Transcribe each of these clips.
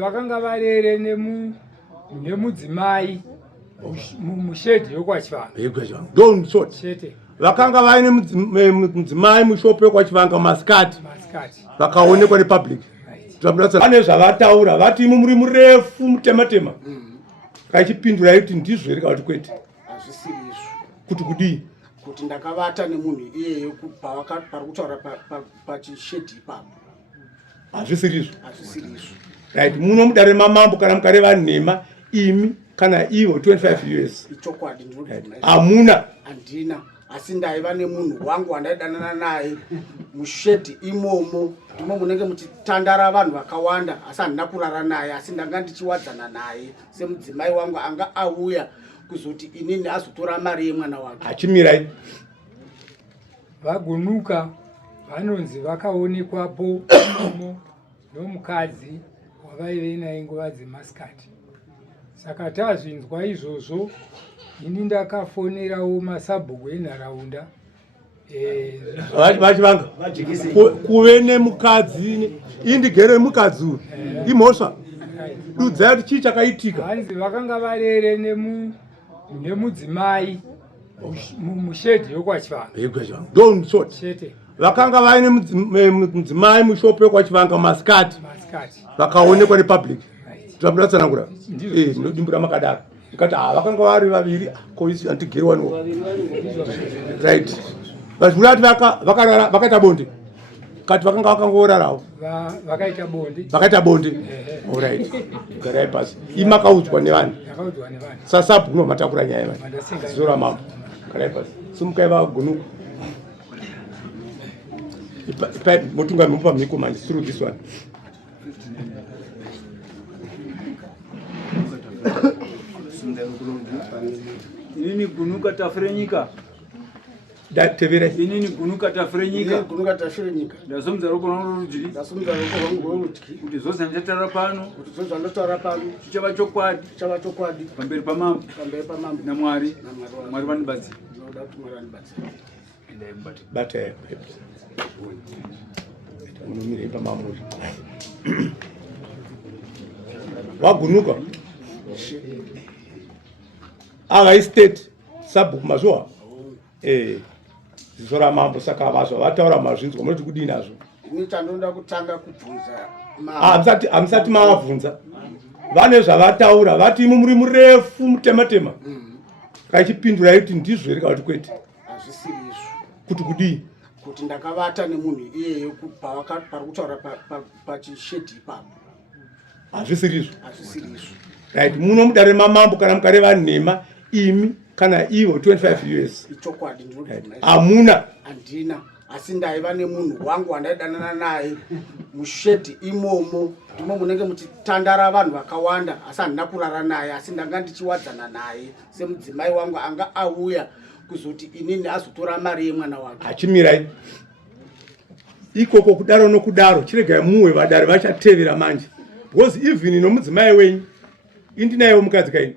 vakanga varere nemudzimai mushedhi yokwachivanga. Don't sort. Chete. Vakanga vaine mudzimai mushope yokwachivanga maskati. Vakaonekwa nepublic. Vane zvavataura vati muri murefu mutema-tema. Kachipindura kuti ndizvo here kana kuti kwete. Hazvisiri izvo. Kuti kudii? Kuti ndakavata nemunhu iyeyo pari kutaura pachishedhi ipapo. Hazvisiri izvo. Hazvisiri izvo. Right, muno mudare mamambo kana mukareva nhema imi kana ivo 25 years. Ichokwadi ndinobvuma. Hamuna. Handina. Asi ndaiva nemunhu wangu wandaidanana naye mushedhi imomo. Ndimo munenge muchitandara vanhu vakawanda. Asi handina kurara naye. Asi ndanga ndichiwadzana naye semudzimai wangu anga auya kuzoti inini azotora mari yemwana wake. Achimirai. Vagunuka vanonzi vakaonekwapo nomukadzi wavaive naye nguva dzemasikati. Saka tazvinzwa izvozvo, ini ndakafonerawo masabhuku enharaunda. Vachivanga kuve nemukadzi indigere mukadzi uyu imhosva. Dudzai kuti chii chakaitika. Vanzi vakanga varere nemudzimai mushedhi yokwachivanga. Don't sort. Chete. Vakanga vaine mudzimai mushope yokwachivanga maskati. Vakaonekwa nepublic. Zvamudazanangura. Ndinodimbura makadaro. Ndikati vakanga vari vaviri koisi antigerwaniwo. Right. Vazvura kuti vakaita bonde. Kati vakanga vakangorarawo. Vakaita bonde. All right. Garai pasi. Imakaudzwa nevanhu. Sasabhu unomatakura nyaya yavanhu. Zora mambo. Garai pasi. Simukai vagunuka. Motunga mupa miko man through this one. Inini gunuka tafrenyika. Tevere. Inini gunuka tafrenyika. Gunuka tafrenyika. Ndasomza roko rwangu Ndasomza roko rwangu rwurudyi. Kuti zvose ndichatara pano. Kuti zvose ndichatara pano. Chichava chokwadi. Chichava chokwadi. Pamberi pamambo. Pamberi pamambo. naMwari. Mwari vanibatsira. Ndinoda kuti Mwari vanibatsira. But unomire pamambo. Wagunuka. Ava state sabhuku mazuva. Zora mambo saka vazva vataura mazvinzwa munoti kudii nazvo. Ini chandinoda kutanga kubvunza. Hamusati mavabvunza. Vane zvavataura vati muri murefu mutema-tema. Kachipindura kuti ndizvo here kana kuti kwete. Hazvisiri izvo. Kuti kudii? Kuti ndakavata nemunhu iyeyo pari kutaura pachishedhi ipapo. Hazvisiri izvo. Hazvisiri izvo. Right, muno mudare mamambo kana mukareva nhema imi kana ivo 25 years. Ichokwadi ndinobvuma. Hamuna. Handina. Asi ndaiva nemunhu wangu wandaidanana naye mushedhi imomo. Ndimo munenge muchitandara vanhu vakawanda. Asi handina kurara naye. Asi ndanga ndichiwadzana naye semudzimai wangu anga auya kuzoti inini azotora mari yemwana wake. Achimirai. Ikoko kudaro nokudaro chiregai muwe vadare vachatevera manje. Because even nomudzimai wenyu indinayewo mukadzi kaini.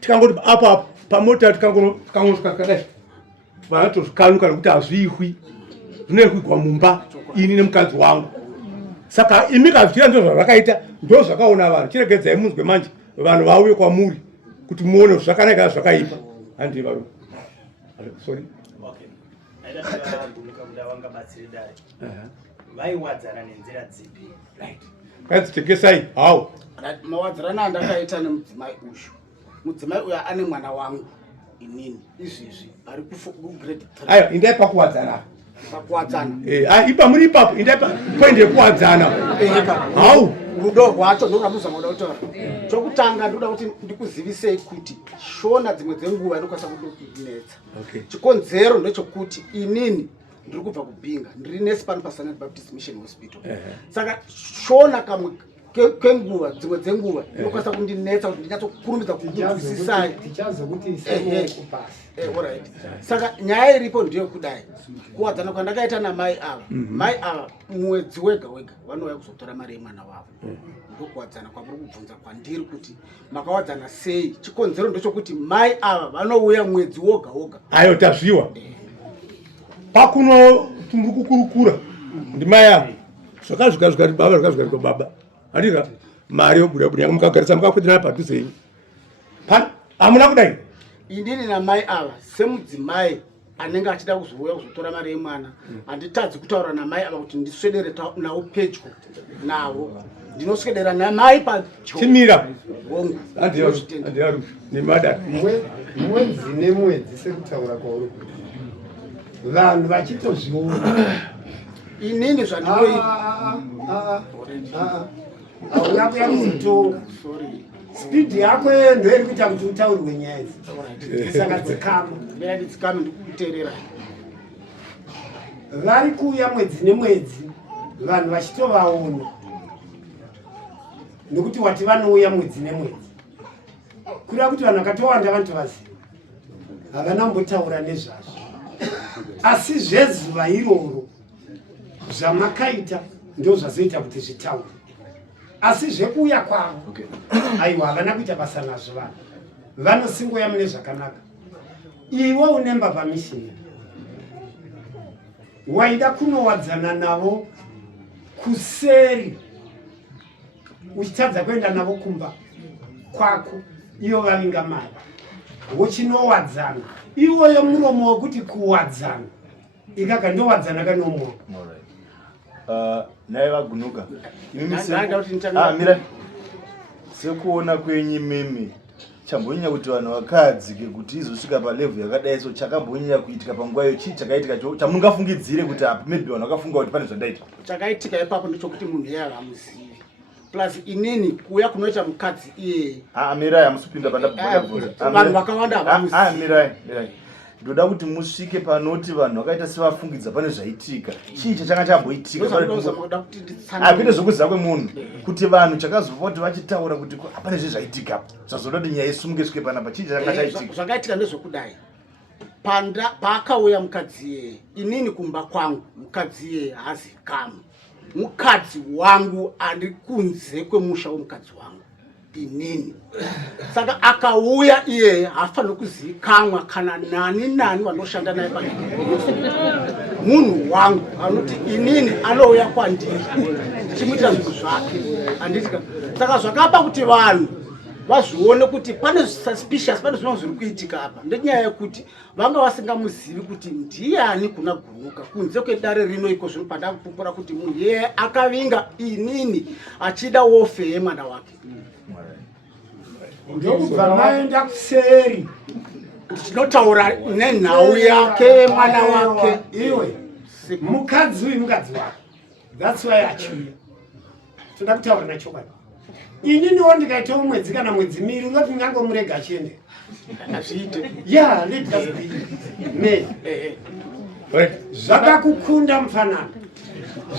Tikangoti apa pamota tikangosvika kadai. Vanotozvikanuka nekuti hazviikwi. Zvinoikuigwa mumba ini nemukadzi wangu. Saka imi kazvichira ndo zvakaita ndo zvakaona vanhu. Chiregedzai munzwe manje vanhu vauye kwamuri kuti muone zvakanaka zvakaipa. Handi varume. Sorry. Okay. Aida kugunuka kuda wanga batsiri dare. Vaiwadzana nenzira dzipi. Right. Kadzitekesai. How? Mawadzirana andakaita nemudzimai uyu. Mudzimai uyu ane mwana wangu inini. Izvizvi ari kugrade 3. Ayo indai pakuwadzana. Pakuwadzana. Ipa muri ipapo indai point yekuwadzana. How? Rudo rwacho ndoramuza ngoda kutora. Chokutanga ndoda kuti ndikuzivisei kuti shona dzimwe dzenguva inokwanisa kunetsa. Okay. Chikonzero ndechokuti inini ndiri kubva kubhinga ndiri nesi pano paSanad Baptist Mission Hospital. Saka shona kamwe kenguva dzimwe dzenguva inokwanisa kundinetsa kuti ndinyatsokurumidza kukuzivisai. Tichazokuti iseko kupasa. Alright. Saka nyaya iripo ndiyo kudai. Kuwadzana kwandakaita namai ava. Mai ava mwedzi wega wega vanouya kuzotora mari yemwana wavo. Ndokuwadzana kwamuri kubvunza kwandiri kuti makawadzana sei. Chikonzero ndechokuti mai ava vanouya mwedzi woga woga. Ayo tazviwa. Pakuno tumuri kukurukura. Ndimai avo. Zvakazvika baba zvakazvika baba. Handika mari yobuda buda mukagarisa mukakwedzana padhuze hamuna kudai inini namai ava semudzimai anenge achida kuzouya kuzotora mari yemwana handitadzi kutaura namai ava kuti ndiswedere nawo pedyo navo ndinoswedera namai chimira hongu nemada mwedzi nemwedzi sekutaura kwauri vanhu vachitozviona inini hauna kuya kuzotonga spidi yako iyo ndo iri kuita kuti utaurirwe nyaya idzi saka dzikama ndikukuteerera vari kuuya mwedzi nemwedzi vanhu vachitovaona nekuti wati vanouya mwedzi nemwedzi kureva kuti vanhu vakatowanda vanotovaziva havana kumbotaura nezvazvo asi zvezuva iroro zvamakaita ndo zvazoita kuti zvitaure asi zvekuuya kwavo aiwa havana kuita basa nazvo vanhu vanosingoya mune zvakanaka iwe unemba pamishini waida kunowadzana navo kuseri uchitadza kuenda navo kumba kwako iyo vavinga mari wochinowadzana iwoyo muromo wekuti kuwadzana ikaka ndowadzana kanomoka naye vagunuka mira sekuona kwenyu meme chambonyanya kuti vanhu vakadzike kuti izosvika palevhu yakadai so chakambonyanya kuitika panguva iyo chii chakaitika chamungafungidzire kuti apa maybe vanhu vakafunga kuti pane zvandaitika chakaitika ipapo ndechokuti munhu iye havamuzivi plus inini kuuya kunoita mukadzi iyeye mirai hamusipinda vanhu vakawanda havamuzivi mirai ndoda kuti musvike panoti vanhu vakaita sevafungidza pane zvaitika chii chachanga chamboitika apinde zvokuziva kwemunhu kuti vanhu chakazopa kuti vachitaura kuti pane zvezvaitika zvazoda kuti nyaya isumuke svike panapa chii chachanga chaitika zvakaitika ndezvekudai paakauya mukadzi iyeye inini kumba kwangu mukadzi iyeye hazikamwe mukadzi wangu ari kunze kwemusha womukadzi wangu inini saka akauya iyeye haafaniri kuzivikanwa kana nani vanoshanda naye munhu wangu anoti inini anouya kwandiri ndichimuitira zvinhu zvake handitika saka zvakapa kuti vanhu vazvione kuti pane suspicious pane zvinhu zviri kuitika apa ndenyaya yekuti vanga vasingamuzivi kuti ndiani kuna gunuka kunze kwedare rino iko zvino panda kupupura kuti munhu yeye akavinga inini achida wofe yemwana wake ndokubva maenda kuseri tinotaura nenhau yake mwana wake iwe mukadzi uyu mukadzi wake that's why achiuya toda kutaura nachokwadi ininiwo ndikaitawo mwedzi kana mwedzi miri unoti ndingangomurega achiendera azviite ya me zvakakukunda mufanana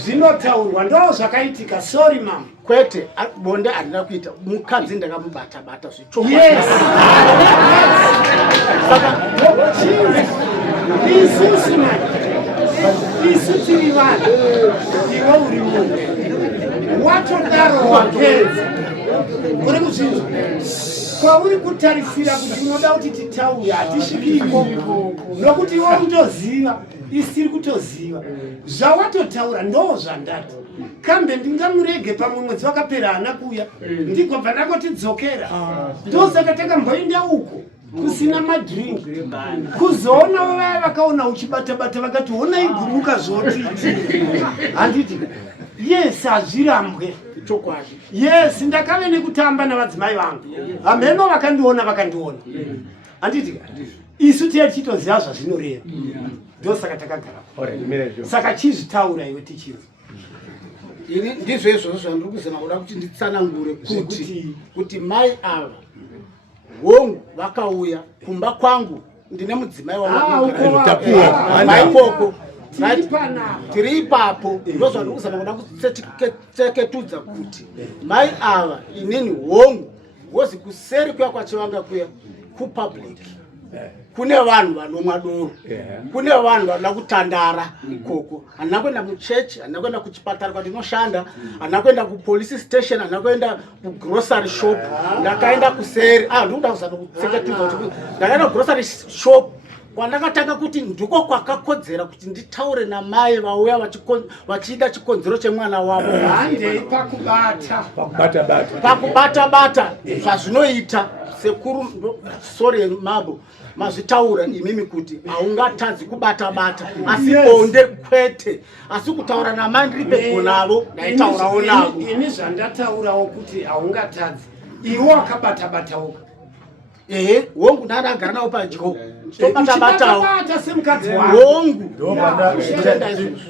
zvinotaurwa ndo zvakaitika sorry mama kwete bonde handina kuita mukadzi ndakamubata yes isusu isu tiri vanhu iwe uri munhu watodaro wapedza uri kuzvinzwa kwauri kutarisira kuti unoda kuti titaure hatisviki ikoko nokuti iwe utoziva isi tiri kutoziva zvawatotaura ndo zvandati kambe ndingamurege pamwe mwedzi wakapera hana kuya ndigobva ndakotidzokera ndosaka takamboenda uko kusina madrink kuzoona vaya vakaona uchibata-bata vakati ona iguruka zvotiti handiti yes hazvirambwe chokwadi yes ndakave nekutamba navadzimai vangu hameno vakandiona handiti isu tichitoziva zvazvinoreva ndosaka takagara saka chizvitaura iwe tichinzi ini ndizvo izvozvo zvandiri kuzama kuda kuti nditsanangure kuti mai ava hongu vakauya kumba kwangu ndine mudzimai wamaikoko tiri ipapo ndo zvandiri kuzama kuda kutseketudza kuti mai ava inini hongu wozi kuseri kuya kwachivanga kuya kupublic kune vanhu vanomwa doro kune vanhu vanoda kutandara ikoko handina kuenda muchechi handina kuenda kuchipatara kwandinoshanda handina kuenda kupolice station handina kuenda kugrocery shop ndakaenda kuseri ndikuda kuzama kutseketudza kuti ndakaenda kugrocery shop kwandakatanga kuti ndiko kwakakodzera kuti nditaure namai vauya vachida chikonzero chemwana wavo handei pakubata-bata zvazvinoita sekuru sori mabo mazvitaura imimi kuti haungatadzi kubata-bata asi bonde kwete asi kutaura namai ndiri pedyo navo ndaitaurawo navo ini zvandataurawo kuti haungatadzi iwe wakabata-batawo hongu ndaagara nawo padyo tobata-batawo semukadzi hongu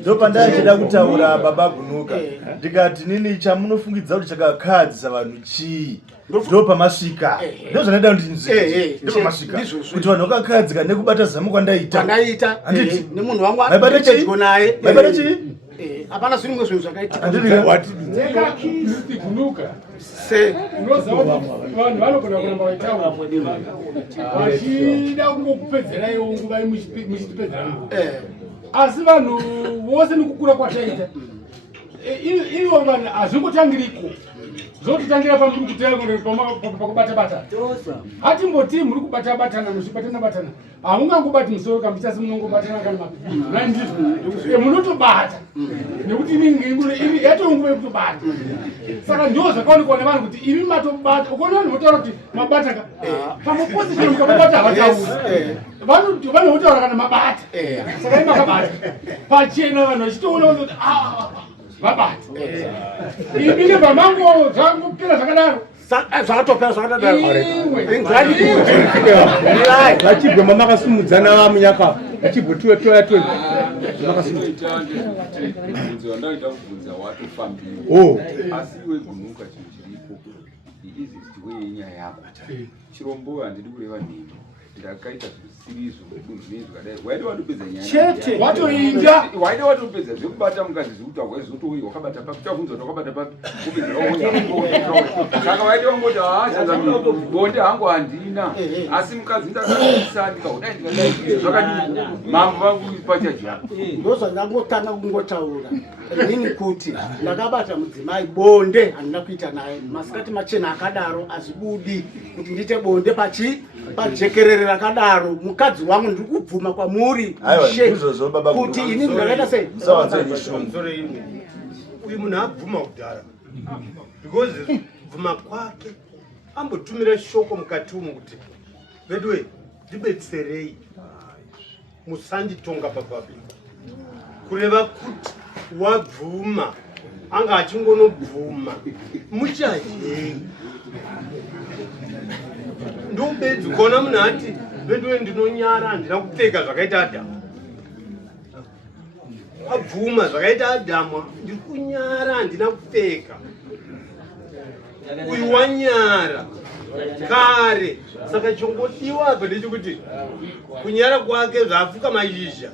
ndopandachida kutaura baba Gunuka ndikati nini chamunofungidza kuti chakakadzisa vanhu chii ndopamasvika ndozvandada kuti nzii ndopamasvika kuti vanhu vakakadzika nekubata zamu kwandaita nemunhu wangu apedyo naye maibata chii hapana zvirimwe zvinhu zvakaitika unoziva vanhu vanogona kuramba vaitaura vachida kungokupedzerai nguva muchitipedzera nguva asi vanhu vose nekukura kwataita ivo vanhu hazvingotangiriko zvotitangira pamuri pakubata-bata hatimboti muri kubata-batana muchibatana-batana hamungangobati musoro kamuchasi munongobatana kana mapipi munotobata nekuti yatonguva yekutobata saka ndo zvakaonekwa nevanhu kuti imi matobata ukaona vanhu votaura kuti mabata pamuposition mukamabata havatauri vanhu votaura kana mabata saka imakabata pachena vanhu vachitoona kuti mabata ine pamango zvakupera zvakadaro zvakatopera zvakadaro vachibva mamakasimudzana vamunyaka vachibva toya wandaita kubvunza watofambira asi iwe Gunuka chinhu chiripo iizist way yenyaya yako chirombo handidi kureva nini ndakaita zvisizvo zvinei zvakadai waida watopedza nyaya watoinda waida watopedza zvekubata mukadzi zvekuti wagwaizotoui wakabata papi tavunza kuti wakabata papi saka waida wangoti haachanga bonde hangu handina asi mukadzi ndakaisa ndikahudai ndikadai zvakadii mambo vangu pachaji yako ndozvandangotanga kungotaura inini kuti ndakabata mudzimai bonde handina kuita naye masikati machena akadaro hazvibudi kuti ndiite bonde pajekerere rakadaro mukadzi wangu ndiri kubvuma kwamuri kuti ini ndakaita sei uyu munhu abvuma kudhara because bvuma kwake ambotumira shoko mukati umu kuti vedwe ndibetserei musanditonga papabli kureva kuti wabvuma anga achingonobvuma muchadei ndobedzi ukaona munhu ati vedwe ndinonyara handina kupfeka zvakaita adhamu abvuma zvakaita adhamwa ndiri kunyara handina kupfeka uyu wanyara kare saka chongodiwa apa ndechekuti kunyara kwake zvafuka mashizha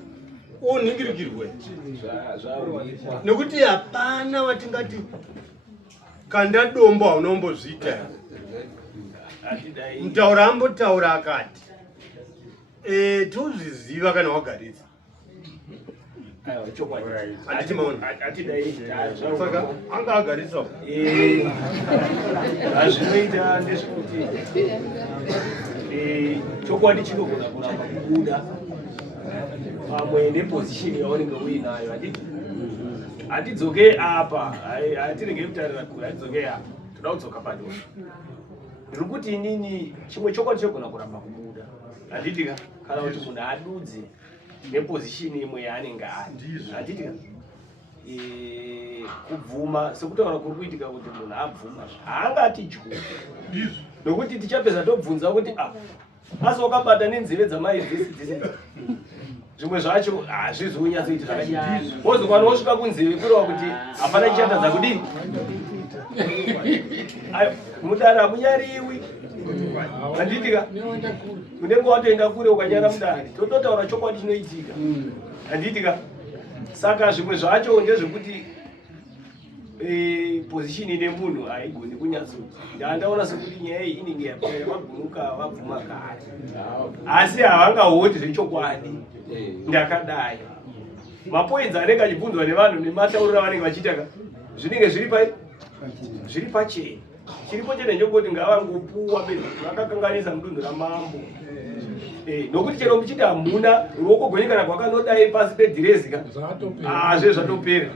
onhingirikirwe nekuti hapana watingati kanda dombo haunombozviita mutaura ambotaura akati tozviziva kana wagaridza saka anga agaritsa zvinoita ndezvekuti chokwadi chinogona kuramba kubuda pamwe nepozishini yaunenge uinayo hatidzoke apa hatirege kutarira kure hatidzoke apa toda kudzoka padoko ndiri kuti inini chimwe chokwadi chogona kuramba kubuda handitika kana kuti munhu adudze nepozishini imwe yaanenge ari handitika kubvuma sekutaura kuri kuitika kuti munhu abvuma haangati dyu nokuti tichapedza tobvunza kuti asi wakabata nenzeve dzamai dzese zvimwe zvacho hazvizonyatsoiti zvakadii wozokwana wosvika kunzeve kureva kuti hapana chichatadza kudii mudare hamunyariwi handitika unenge watoenda kure ukanyara mudare tototaura chokwadi chinoitika handitika saka zvimwe zvacho ndezvekuti pozishini nemunhu haigoni kunyatsoti ndandaona sekuti nyaya iyi inenge yapera vagunuka vabvuma kare asi havangahoti zvechokwadi ndakadai mapoints anenge achibvunzwa nevanhu nematauriro avanenge vachiita zvinenge zviri pachena chiripo chete nchokuti ngavangopuwa vakakanganisa mudunhu ramambo nokuti chero muchiti hamuna ruoko gwenyekana kwakanodai pasi pedhirezika zvezvatopera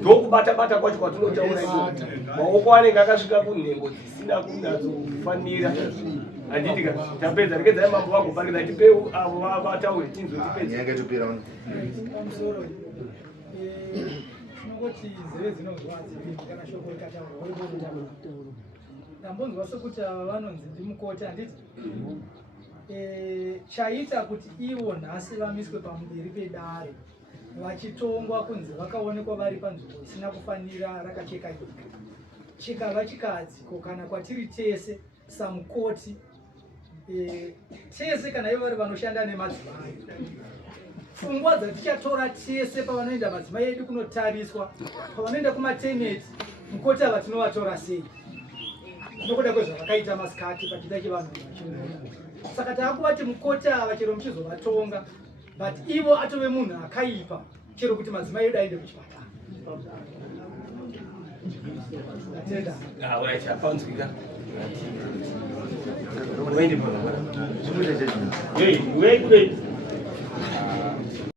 ndokubata-bata kwacho kwatinotaura iko maoko anenge akasvika kunhengo dzisina kunyatsofanira handitika tapedza rekedzai mambo vagopangidza tipeu avo vataure tinzotipedza kuti zeve dzinozvadziviri kana shoko rikataurwa ndambonzwa sekuti ava vanonzi ndimukoti handiti chaita kuti ivo nhasi vamiswe pamberi pedare vachitongwa kunzi vakaonekwa vari panzvimbo isina kufanira rakacheka nyika chikava chikadziko kana kwatiri tese samukoti tese kana ivo vari vanoshanda nemadzimai pfungwa dzatichatora tese pavanoenda madzimai edu kunotariswa pavanoenda kumateneti mukoti ava tinovatora sei nokuda kwezvavakaita masikati pachida chevanhu saka taakuvati mukoti ava chero muchizovatonga but ivo atove munhu akaipa chero kuti madzimai edu aende kuchipatara atenda